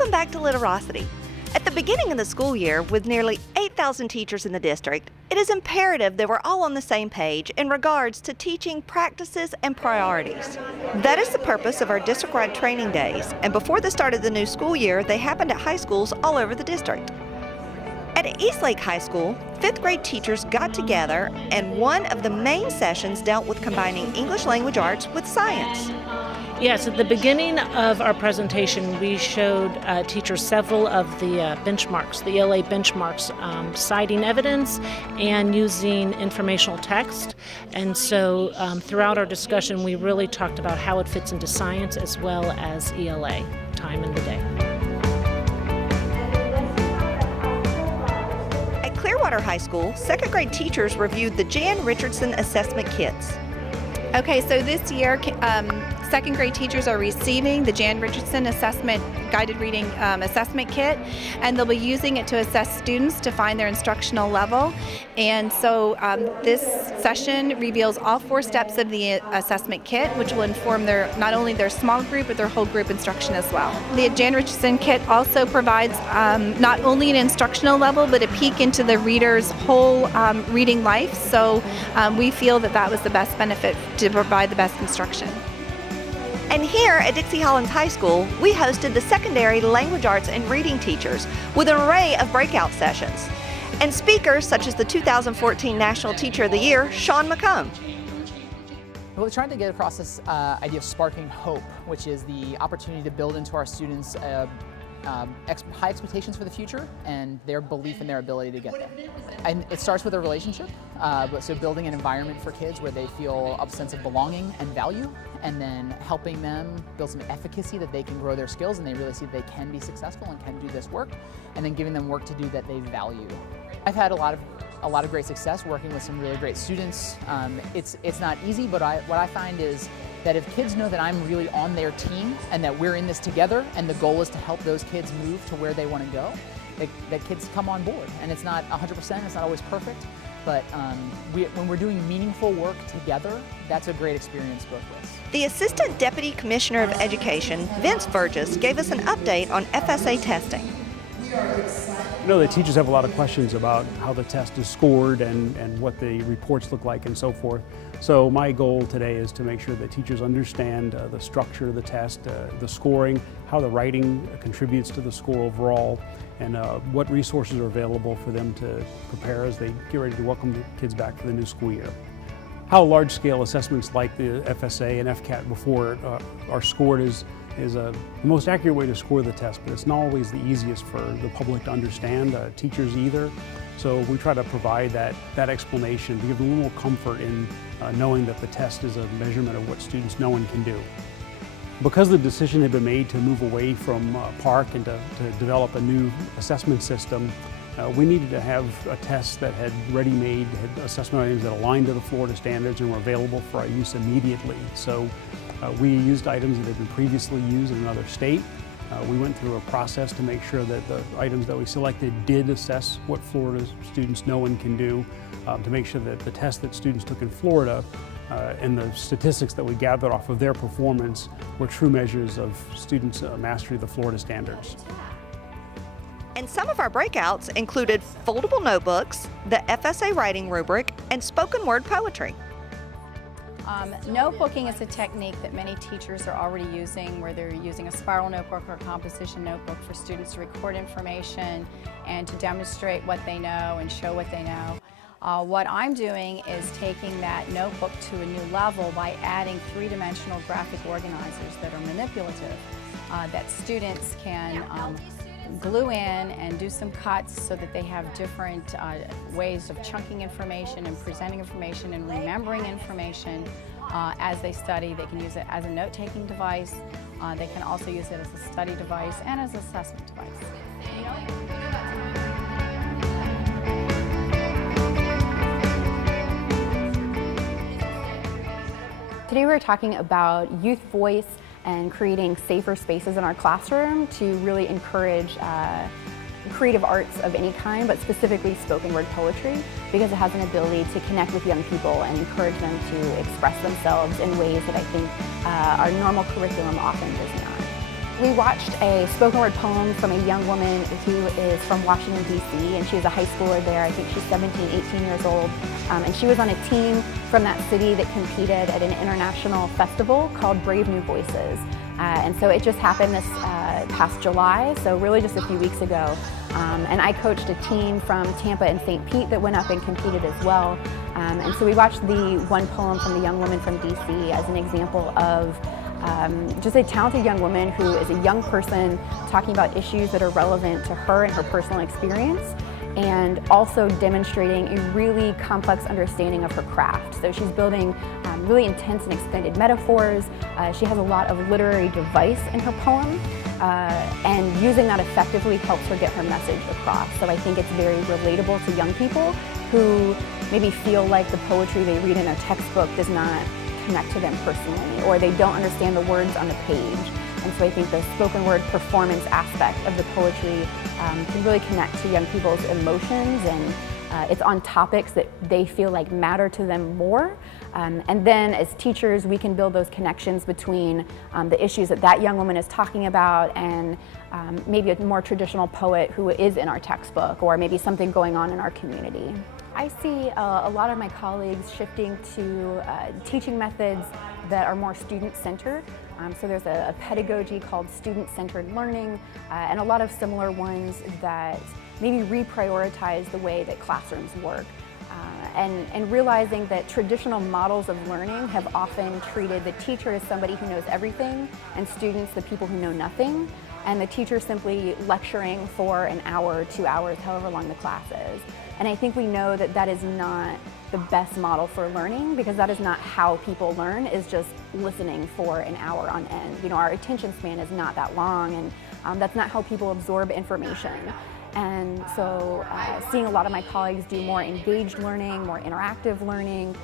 Welcome back to Literocity. At the beginning of the school year, with nearly 8,000 teachers in the district, it is imperative that we're all on the same page in regards to teaching practices and priorities. That is the purpose of our district-wide training days, and before the start of the new school year, they happened at high schools all over the district. At Eastlake High School, 5th grade teachers got together, and one of the main sessions dealt with combining English language arts with science. Yes, at the beginning of our presentation, we showed teachers several of the benchmarks, the ELA benchmarks, citing evidence and using informational text. And so throughout our discussion, we really talked about how it fits into science as well as ELA, time in the day. At Clearwater High School, 2nd grade teachers reviewed the Jan Richardson assessment kits. Okay, so this year, 2nd grade teachers are receiving the Jan Richardson Assessment Guided Reading Assessment Kit, and they'll be using it to assess students to find their instructional level. And so this session reveals all 4 steps of the assessment kit, which will inform not only their small group, but their whole group instruction as well. The Jan Richardson Kit also provides not only an instructional level, but a peek into the reader's whole reading life. So we feel that that was the best benefit to provide the best instruction. And here at Dixie Hollins High School, we hosted the secondary language arts and reading teachers with an array of breakout sessions. And speakers such as the 2014 National Teacher of the Year, Sean McComb. Well, we're trying to get across this idea of sparking hope, which is the opportunity to build into our students high expectations for the future and their belief in their ability to get there. And it starts with a relationship, so building an environment for kids where they feel a sense of belonging and value, and then helping them build some efficacy that they can grow their skills and they really see that they can be successful and can do this work, and then giving them work to do that they value. I've had a lot of great success working with some really great students. It's not easy, but what I find is that if kids know that I'm really on their team and that we're in this together and the goal is to help those kids move to where they want to go, that kids come on board. And it's not 100%, it's not always perfect, but when we're doing meaningful work together, that's a great experience both ways. The Assistant Deputy Commissioner of Education, Vince Burgess, gave us an update on FSA testing. I know that teachers have a lot of questions about how the test is scored and what the reports look like and so forth. So my goal today is to make sure that teachers understand the structure of the test, the scoring, how the writing contributes to the score overall, and what resources are available for them to prepare as they get ready to welcome the kids back for the new school year. How large-scale assessments like the FSA and FCAT before are scored is the most accurate way to score the test, but it's not always the easiest for the public to understand, teachers either. So we try to provide that explanation to give them a little comfort in knowing that the test is a measurement of what students know and can do. Because the decision had been made to move away from PARCC and to develop a new assessment system, we needed to have a test that had ready-made, had assessment items that aligned to the Florida standards and were available for our use immediately. So we used items that had been previously used in another state. We went through a process to make sure that the items that we selected did assess what Florida students know and can do, to make sure that the test that students took in Florida and the statistics that we gathered off of their performance were true measures of students' mastery of the Florida standards. And some of our breakouts included foldable notebooks, the FSA writing rubric, and spoken word poetry. Notebooking is a technique that many teachers are already using, where they're using a spiral notebook or a composition notebook for students to record information and to demonstrate what they know and show what they know. What I'm doing is taking that notebook to a new level by adding 3-dimensional graphic organizers that are manipulative, that students can glue in and do some cuts so that they have different ways of chunking information and presenting information and remembering information as they study. They can use it as a note-taking device. They can also use it as a study device and as an assessment device. Today we're talking about youth voice and creating safer spaces in our classroom to really encourage creative arts of any kind, but specifically spoken word poetry, because it has an ability to connect with young people and encourage them to express themselves in ways that I think our normal curriculum often does not. We watched a spoken word poem from a young woman who is from Washington, D.C., and she was a high schooler there. I think she's 17, 18 years old. And she was on a team from that city that competed at an international festival called Brave New Voices. And so it just happened this past July, so really just a few weeks ago. And I coached a team from Tampa and St. Pete that went up and competed as well. And so we watched the one poem from the young woman from D.C. as an example of just a talented young woman who is a young person talking about issues that are relevant to her and her personal experience, and also demonstrating a really complex understanding of her craft. So she's building really intense and extended metaphors. She has a lot of literary device in her poem, and using that effectively helps her get her message across. So I think it's very relatable to young people who maybe feel like the poetry they read in a textbook does not connect to them personally, or they don't understand the words on the page. And so I think the spoken word performance aspect of the poetry can really connect to young people's emotions, and it's on topics that they feel like matter to them more. And then as teachers, we can build those connections between the issues that that young woman is talking about and maybe a more traditional poet who is in our textbook, or maybe something going on in our community. I see a lot of my colleagues shifting to teaching methods that are more student-centered. So there's a pedagogy called student-centered learning, and a lot of similar ones that maybe reprioritize the way that classrooms work. And realizing that traditional models of learning have often treated the teacher as somebody who knows everything, and students the people who know nothing, and the teacher simply lecturing for an hour, 2 hours, however long the class is. And I think we know that that is not the best model for learning, because that is not how people learn, is just listening for an hour on end. You know, our attention span is not that long, and that's not how people absorb information. And so seeing a lot of my colleagues do more engaged learning, more interactive learning,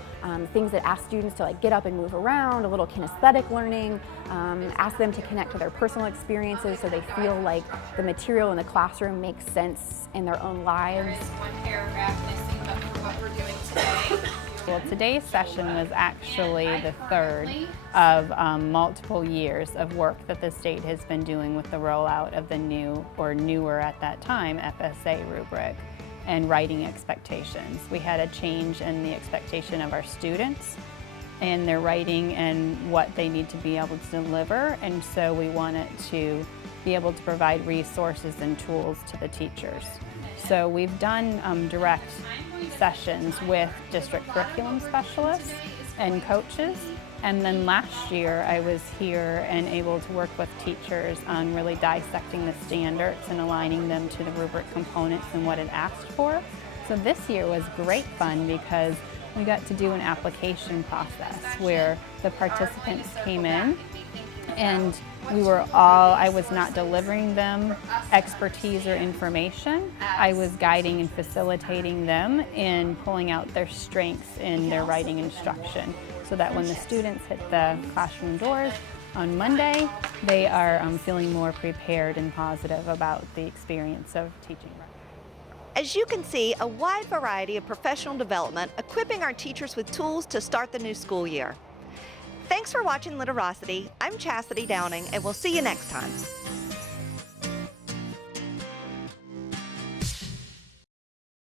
things that ask students to like get up and move around, a little kinesthetic learning, ask them to connect to their personal experiences so they feel like the material in the classroom makes sense in their own lives. One paragraph missing, but for what we're doing today. Well, today's session was actually the third of multiple years of work that the state has been doing with the rollout of the new, or newer at that time, FSA rubric and writing expectations. We had a change in the expectation of our students and their writing and what they need to be able to deliver, and so we wanted to be able to provide resources and tools to the teachers. So we've done direct sessions with district curriculum specialists and coaches, and then last year I was here and able to work with teachers on really dissecting the standards and aligning them to the rubric components and what it asked for. So this year was great fun because we got to do an application process where the participants came in, and I was not delivering them expertise or information. I was guiding and facilitating them in pulling out their strengths in their writing instruction, so that when the students hit the classroom doors on Monday, they are feeling more prepared and positive about the experience of teaching. As you can see, a wide variety of professional development equipping our teachers with tools to start the new school year. Thanks for watching Literocity. I'm Chastity Downing, and we'll see you next time.